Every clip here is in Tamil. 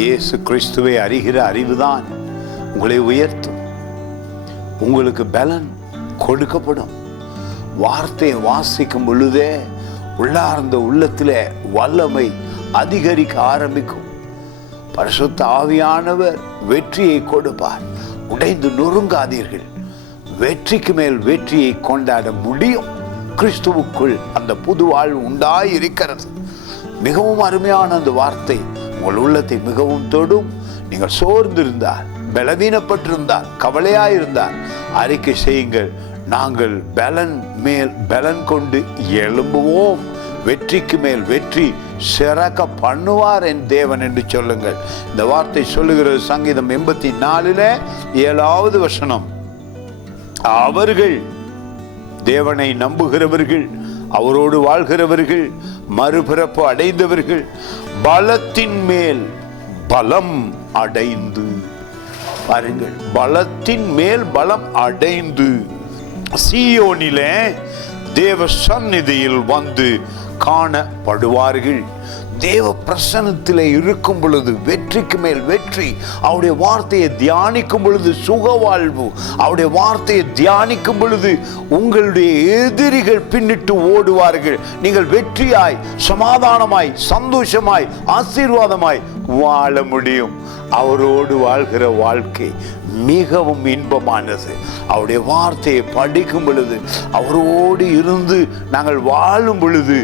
இயேசு கிறிஸ்துவை அறிகிற அறிவுதான் உங்களை உயர்த்தும். உங்களுக்கு பலன் கொடுக்கப்படும். வார்த்தையை வாசிக்கும் பொழுதே உள்ளார்ந்த உள்ளத்திலே வல்லமை அதிகரிக்க ஆரம்பிக்கும். பரிசுத்த ஆவியானவர் வெற்றியை கொடுப்பார். உடைந்து நொறுங்காதீர்கள். வெற்றிக்கு மேல் வெற்றியை கொண்டாட முடியும். கிறிஸ்துவுக்குள் அந்த புது வாழ்வு உண்டாயிருக்கிறது. மிகவும் அருமையான அந்த வார்த்தை உங்கள் உள்ளத்தை மிகவும் தொடும். நீங்கள் சோர்ந்திருந்தால், பலவீனப்பட்டிருந்தால், கவலையாயிருந்தால் அறிக்கை செய்யுங்கள். நாங்கள் பலன் மேல் பலன் கொண்டு எழும்புவோம். வெற்றிக்கு மேல் வெற்றி சிறக்க பண்ணுவார் என் தேவன் என்று சொல்லுங்கள். இந்த வார்த்தை சொல்லுகிறது சங்கீதம் 84:7 வசனம். அவர்கள், தேவனை நம்புகிறவர்கள், அவரோடு வாழ்கிறவர்கள், மறுபிறப்பு அடைந்தவர்கள் பலத்தின் மேல் பலம் அடைந்து, பாருங்கள், பலத்தின் மேல் பலம் அடைந்து சீயோனிலே தேவ சந்நிதியில் வந்து காணப்படுவார்கள். தேவ பிரசன்னத்திலே இருக்கும் பொழுது வெற்றிக்கு மேல் வெற்றி. அவருடைய வார்த்தையை தியானிக்கும் பொழுது சுகவாழ்வு. அவருடைய வார்த்தையை தியானிக்கும் பொழுது உங்களுடைய எதிரிகள் பின்னிட்டு ஓடுவார்கள். நீங்கள் வெற்றியாய், சமாதானமாய், சந்தோஷமாய், ஆசீர்வாதமாய் வாழ முடியும். அவரோடு வாழ்கிற வாழ்க்கை மிகவும் இன்பமானது. அவருடைய வார்த்தையை படிக்கும் பொழுது, அவரோடு இருந்து நாங்கள் வாழும் பொழுது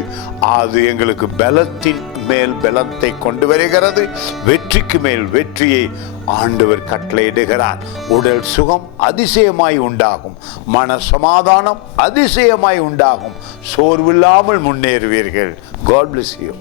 அது எங்களுக்கு பலத்தின் மேல் பலத்தை கொண்டு வருகிறது. வெற்றிக்கு மேல் வெற்றியை ஆண்டவர் கட்டளையிடுகிறார். உடல் சுகம் அதிசயமாய் உண்டாகும். மன சமாதானம் அதிசயமாய் உண்டாகும். சோர்வில்லாமல் முன்னேறுவீர்கள். God bless you.